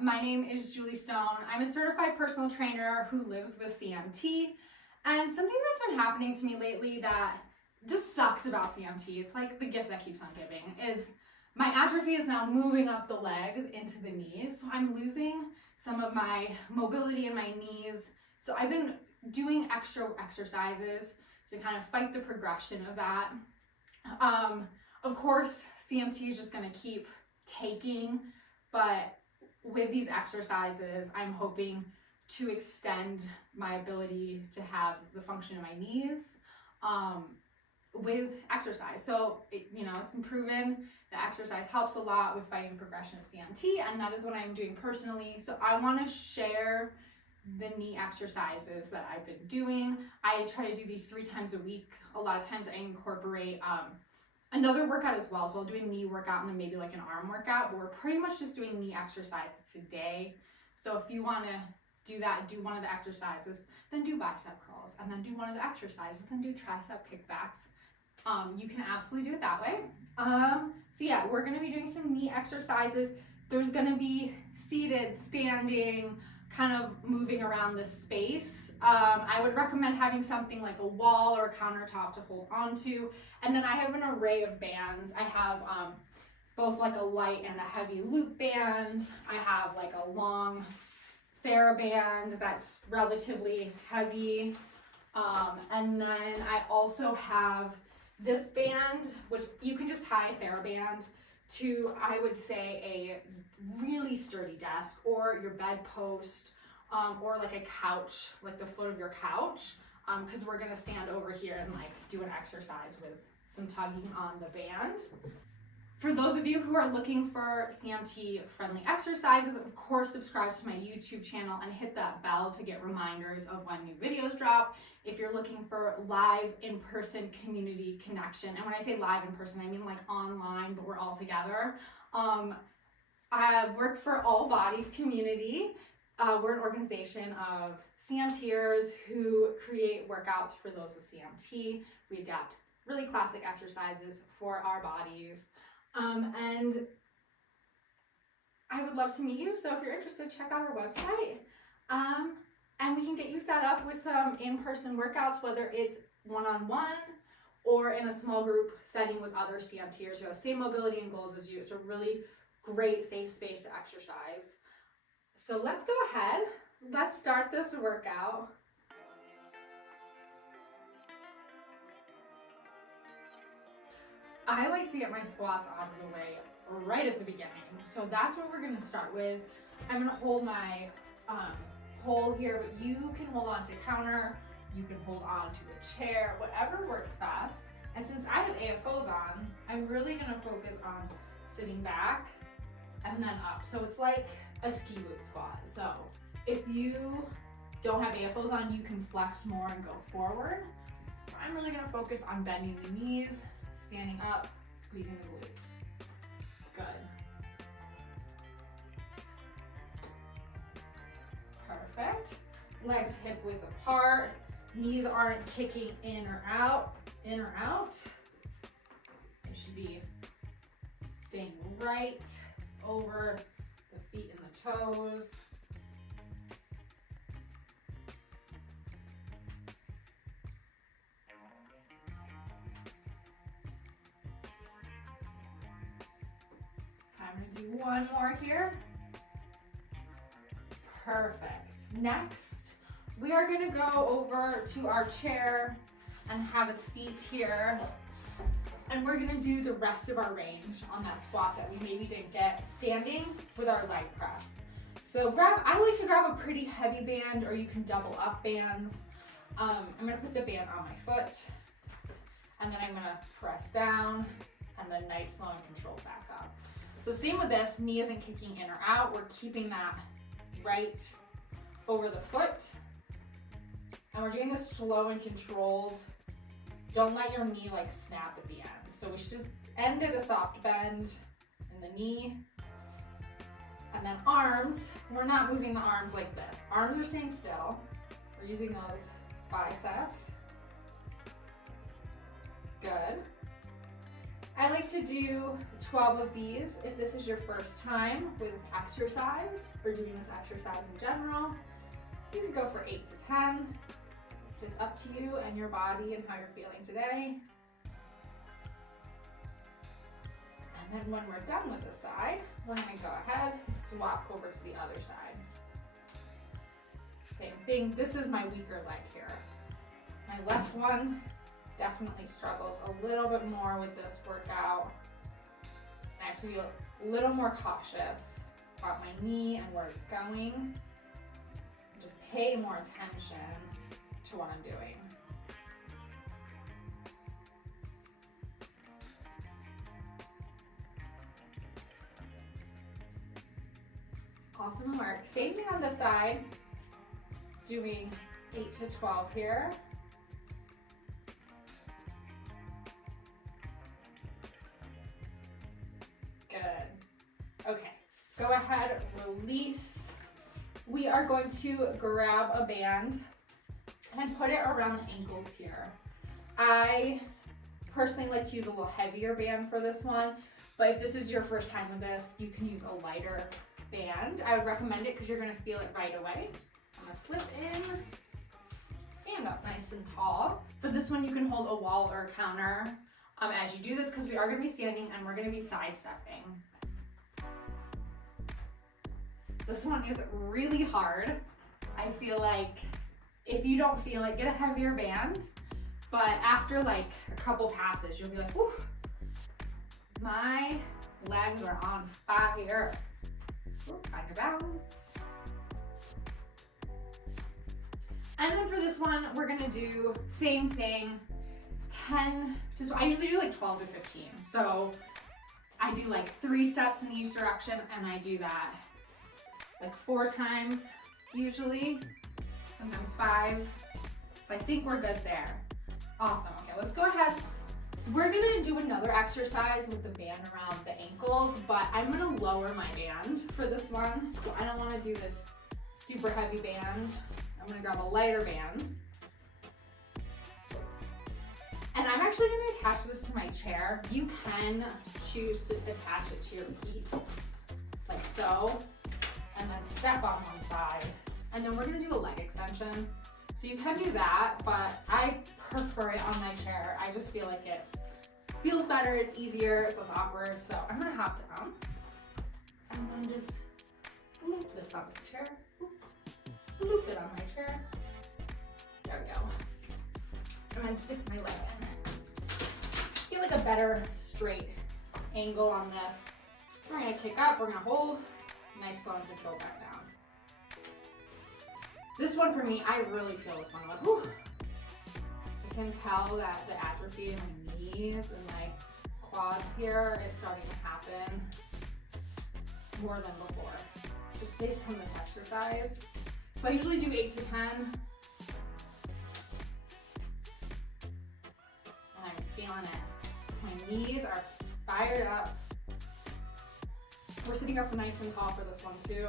my name is Julie Stone. I'm a certified personal trainer who lives with CMT. And something that's been happening to me lately that just sucks about CMT, it's like the gift that keeps on giving, is my atrophy is now moving up the legs into the knees. So I'm losing some of my mobility in my knees. So I've been doing extra exercises to kind of fight the progression of that. Of course, CMT is just going to keep taking, but with these exercises, I'm hoping to extend my ability to have the function of my knees with exercise. So, it's been proven that exercise helps a lot with fighting progression of CMT, and that is what I'm doing personally. So I want to share the knee exercises that I've been doing. I try to do these 3 times a week. A lot of times I incorporate another workout as well. So I'll do a knee workout and then maybe like an arm workout, but we're pretty much just doing knee exercises today. So if you want to do that, do one of the exercises, then do bicep curls, and then do one of the exercises, then do tricep kickbacks. You can absolutely do it that way. So yeah, we're going to be doing some knee exercises. There's going to be seated, standing, kind of moving around this space. I would recommend having something like a wall or a countertop to hold onto. And then I have an array of bands. I have both like a light and a heavy loop band. I have like a long TheraBand that's relatively heavy. And then I also have this band, which you can just tie a TheraBand to, I would say, a really sturdy desk or your bedpost, or like a couch, like the foot of your couch, because we're gonna stand over here and like do an exercise with some tugging on the band. For those of you who are looking for CMT friendly exercises, of course, subscribe to my YouTube channel and hit that bell to get reminders of when new videos drop. If you're looking for live in-person community connection, and when I say live in person, I mean like online, but we're all together. I work for All Bodies Community. We're an organization of CMTers who create workouts for those with CMT. We adapt really classic exercises for our bodies. And I would love to meet you. So if you're interested, check out our website. And we can get you set up with some in-person workouts, whether it's one-on-one or in a small group setting with other CMTers who have the same mobility and goals as you. It's a really great safe space to exercise. So let's go ahead. Let's start this workout. I like to get my squats out of the way right at the beginning. So that's what we're gonna start with. I'm gonna hold my pole here, but you can hold on to counter, you can hold on to a chair, whatever works best. And since I have AFOs on, I'm really gonna focus on sitting back and then up. So it's like a ski boot squat. So if you don't have AFOs on, you can flex more and go forward. I'm really gonna focus on bending the knees, standing up, squeezing the glutes. Good. Perfect. Legs hip width apart. Knees aren't kicking in or out, in or out. They should be staying right over the feet and the toes. I'm gonna do one more here. Perfect. Next, we are gonna go over to our chair and have a seat here. And we're gonna do the rest of our range on that squat that we maybe didn't get standing with our leg press. So I like to grab a pretty heavy band, or you can double up bands. I'm gonna put the band on my foot, and then I'm gonna press down, and then nice, slow, and controlled back up. So same with this, knee isn't kicking in or out. We're keeping that right over the foot. And we're doing this slow and controlled. Don't let your knee like snap at the end. So we should just end at a soft bend in the knee. And then arms, we're not moving the arms like this. Arms are staying still. We're using those biceps. Good. I like to do 12 of these if this is your first time with exercise or doing this exercise in general. You could go for 8 to 10. It's up to you and your body and how you're feeling today. And then when we're done with this side, we're gonna go ahead, swap over to the other side. Same thing, this is my weaker leg here. My left one definitely struggles a little bit more with this workout. I have to be a little more cautious about my knee and where it's going. Just pay more attention to what I'm doing. Awesome work. Same thing on this side, doing 8 to 12 here. Good. Okay, go ahead, release. We are going to grab a band and put it around the ankles here. I personally like to use a little heavier band for this one, but if this is your first time with this, you can use a lighter band. I would recommend it because you're gonna feel it right away. I'm gonna slip in, stand up nice and tall. For this one, you can hold a wall or a counter as you do this because we are gonna be standing and we're gonna be sidestepping. This one is really hard. I feel like if you don't feel it, get a heavier band, but after like a couple passes, you'll be like, whew, my legs are on fire. Find a balance. And then for this one, we're gonna do same thing, 10 to 12. I usually do like 12 to 15. So I do like 3 steps in each direction and I do that like 4 times usually, sometimes 5. So I think we're good there. Awesome, okay, let's go ahead. We're gonna do another exercise with the band around the ankles, but I'm gonna lower my band for this one. So I don't wanna do this super heavy band. I'm gonna grab a lighter band. And I'm actually gonna attach this to my chair. You can choose to attach it to your feet, like so, and then step on one side. And then we're gonna do a leg extension. So you can do that, but I prefer it on my chair. I just feel like it feels better, it's easier, it's less awkward. So I'm gonna hop down and then just loop this on the chair. Loop it on my chair. There we go. And then stick my leg in. Feel like a better straight angle on this. We're gonna kick up, we're gonna hold. Nice, slow and control back down. This one for me, I really feel this one. Like, whew. I can tell that the atrophy in my knees and my quads here is starting to happen more than before, just based on this exercise. So I usually do 8 to 10. And I'm feeling it. My knees are fired up. We're sitting up nice and tall for this one too.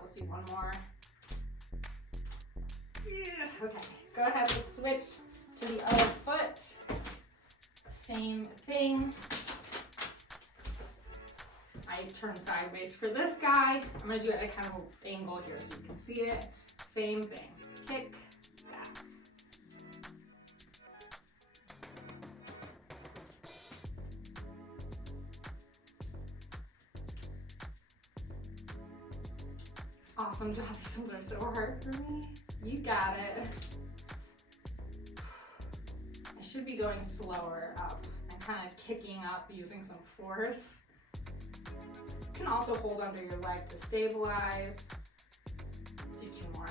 Let's do one more. Yeah. Okay, go ahead, let's switch to the other foot. Same thing. I turn sideways for this guy. I'm gonna do it at a kind of angle here so you can see it. Same thing, kick, back. Awesome job, these ones are so hard for me. You got it. I should be going slower up and kind of kicking up using some force. You can also hold under your leg to stabilize. Let's do 2 more.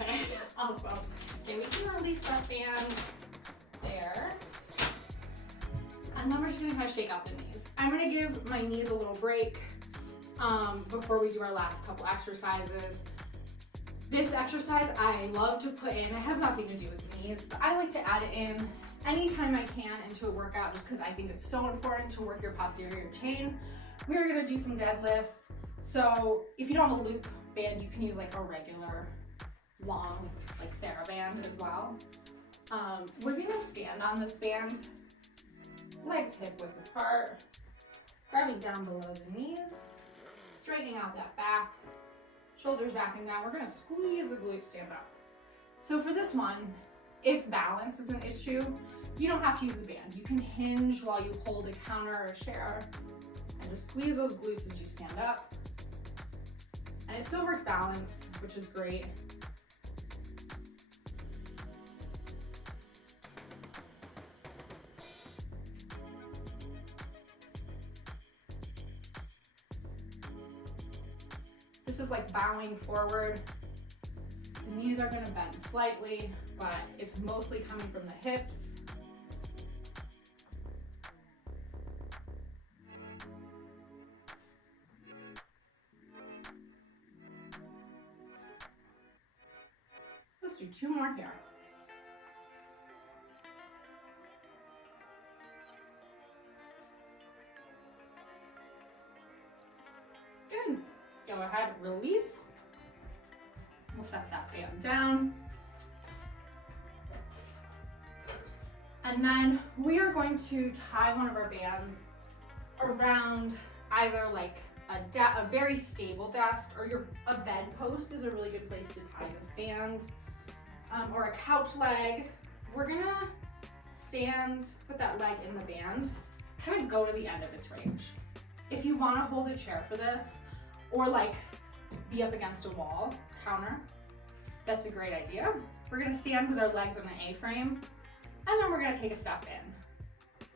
Okay, awesome. Okay, we can release that band there. And then we're just gonna kind of shake out the knees. I'm gonna give my knees a little break before we do our last couple exercises. This exercise I love to put in. It has nothing to do with knees, but I like to add it in anytime I can into a workout just because I think it's so important to work your posterior chain. We are gonna do some deadlifts. So if you don't have a loop band, you can use like a regular long like TheraBand as well. We're gonna stand on this band, legs hip width apart, grabbing down below the knees, straightening out that back, shoulders backing down. We're gonna squeeze the glutes, stand up. So for this one, if balance is an issue, you don't have to use a band. You can hinge while you hold a counter or a chair and just squeeze those glutes as you stand up. And it still works balance, which is great. This is like bowing forward. The knees are going to bend slightly, but it's mostly coming from the hips. Let's do 2 more here. Good. Go ahead, release. We'll set that band down. And then we are going to tie one of our bands around either like a very stable desk, or a bed post is a really good place to tie this band, or a couch leg. We're gonna stand with that leg in the band, kind of go to the end of its range. If you wanna hold a chair for this, or like be up against a wall, counter, that's a great idea. We're gonna stand with our legs on the A-frame, and then we're gonna take a step in.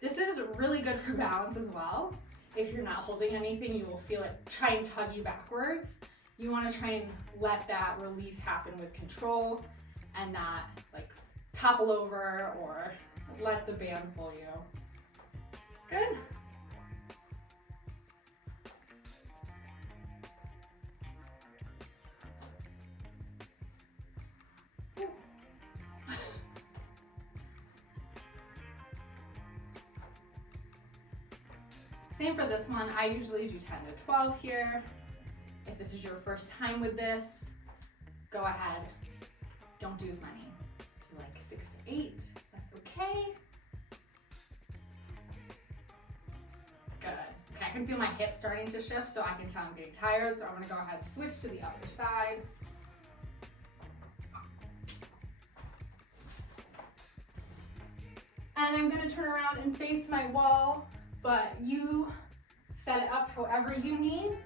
This is really good for balance as well. If you're not holding anything, you will feel it try and tug you backwards. You wanna try and let that release happen with control and not like topple over or let the band pull you. Good. Same for this one. I usually do 10 to 12 here. If this is your first time with this, go ahead. Don't do as many. Do like 6 to 8. That's okay. Good. Okay, I can feel my hips starting to shift, so I can tell I'm getting tired. So I'm gonna go ahead and switch to the other side. And I'm gonna turn around and face my wall, but you set it up however you need.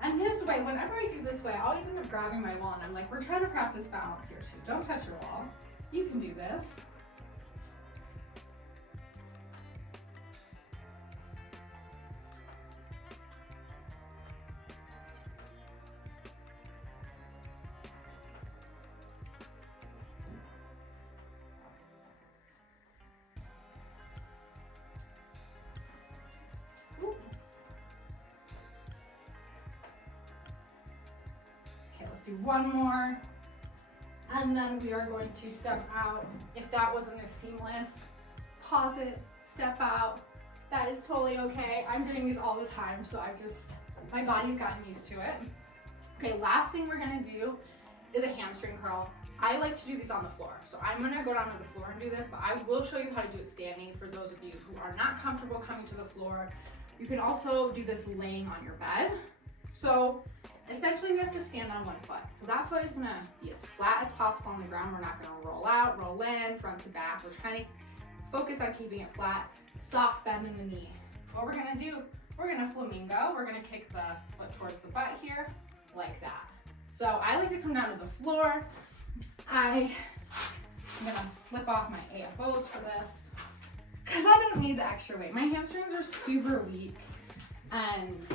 And this way, whenever I do this way, I always end up grabbing my wall, and I'm like, we're trying to practice balance here too. Don't touch your wall. You can do this. Do one more, and then we are going to step out. If that wasn't as seamless, pause it, step out. That is totally okay. I'm doing these all the time, so my body's gotten used to it. Okay, last thing we're gonna do is a hamstring curl. I like to do these on the floor, so I'm gonna go down to the floor and do this, but I will show you how to do it standing for those of you who are not comfortable coming to the floor. You can also do this laying on your bed. So essentially we have to stand on one foot. So that foot is gonna be as flat as possible on the ground. We're not gonna roll out, roll in, front to back. We're trying to focus on keeping it flat, soft bend in the knee. What we're gonna do, we're gonna flamingo. We're gonna kick the foot towards the butt here, like that. So I like to come down to the floor. I'm gonna slip off my AFOs for this, because I don't need the extra weight. My hamstrings are super weak, and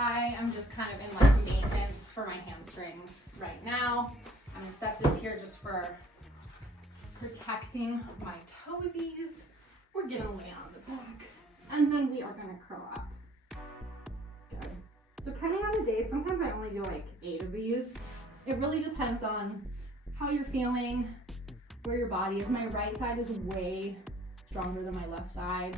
I am just kind of in like maintenance for my hamstrings right now. I'm gonna set this here just for protecting my toesies. We're gonna lay on the back, and then we are gonna curl up. Good. depending on the day, sometimes I only do like 8 of these. It really depends on how you're feeling, where your body is. My right side is way stronger than my left side.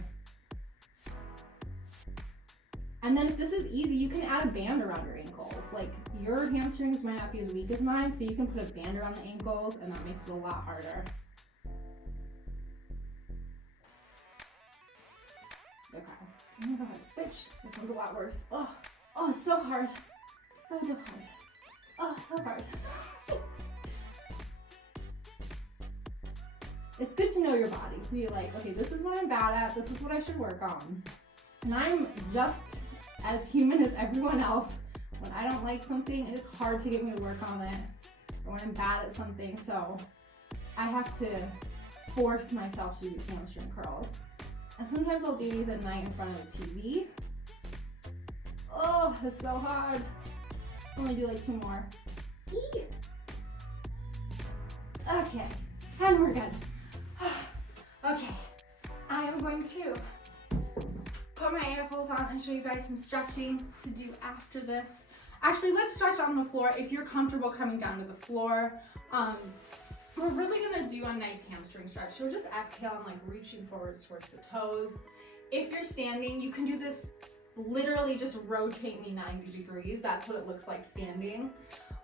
And then if this is easy, you can add a band around your ankles. Like your hamstrings might not be as weak as mine, so you can put a band around the ankles and that makes it a lot harder. Okay, I'm gonna go ahead and switch. This one's a lot worse. Oh, it's so hard. So hard. Oh, so hard. It's good to know your body. So you're like, okay, this is what I'm bad at. This is what I should work on. And I'm just as human as everyone else. When I don't like something, it is hard to get me to work on it. Or when I'm bad at something, so I have to force myself to do these hamstring curls. And sometimes I'll do these at night in front of the TV. Oh, it's so hard. Only do like 2 more. Eee. Okay, and we're good. Okay, I am going to put my earphones on and show you guys some stretching to do after this. Actually, let's stretch on the floor if you're comfortable coming down to the floor. We're really gonna do a nice hamstring stretch. So just exhale and like reaching forward towards the toes. If you're standing, you can do this, literally just rotate me 90 degrees. That's what it looks like standing.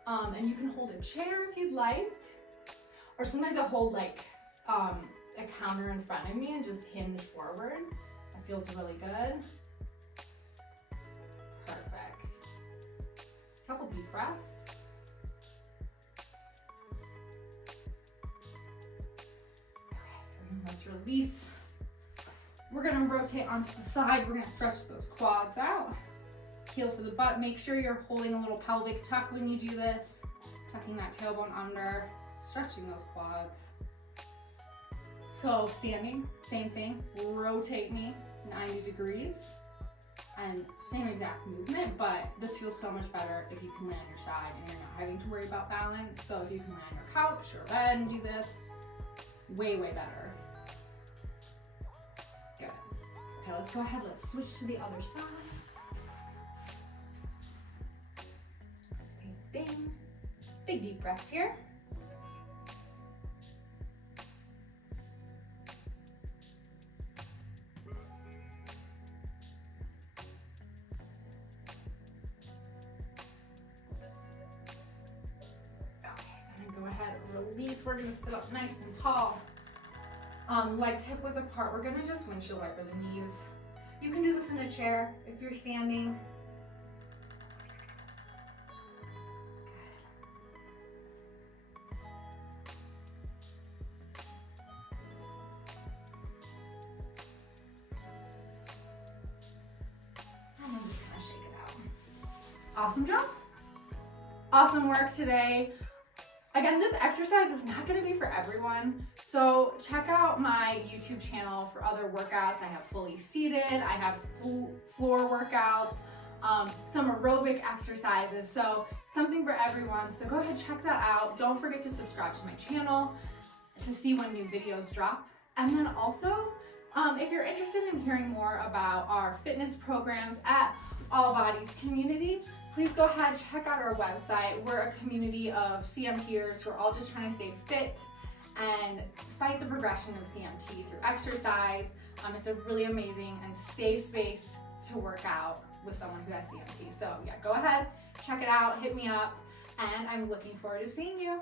And you can hold a chair if you'd like. Or sometimes I hold like a counter in front of me and just hinge forward. That feels really good. Perfect. Couple deep breaths. Okay, let's release. We're gonna rotate onto the side. We're gonna stretch those quads out. Heels to the butt. Make sure you're holding a little pelvic tuck when you do this. Tucking that tailbone under, stretching those quads. So standing, same thing. Rotate me 90 degrees. And same exact movement, but this feels so much better if you can lay on your side and you're not having to worry about balance. So if you can lay on your couch or bed and do this, way, way better. Good. Okay, let's go ahead, let's switch to the other side. Same thing. Big deep breaths here. Release. We're gonna sit up nice and tall. Legs hip width apart. We're gonna just windshield wiper the knees. You can do this in a chair if you're standing. And I'm just gonna shake it out. Awesome job. Awesome work today. Again, this exercise is not going to be for everyone, so check out my YouTube channel for other workouts. I have fully seated, I have floor workouts, some aerobic exercises, so something for everyone. So go ahead, check that out. Don't forget to subscribe to my channel to see when new videos drop. And then also, if you're interested in hearing more about our fitness programs at All Bodies Community, please go ahead, check out our website. We're a community of CMTers who are all just trying to stay fit and fight the progression of CMT through exercise. It's a really amazing and safe space to work out with someone who has CMT. So yeah, go ahead, check it out, hit me up, and I'm looking forward to seeing you.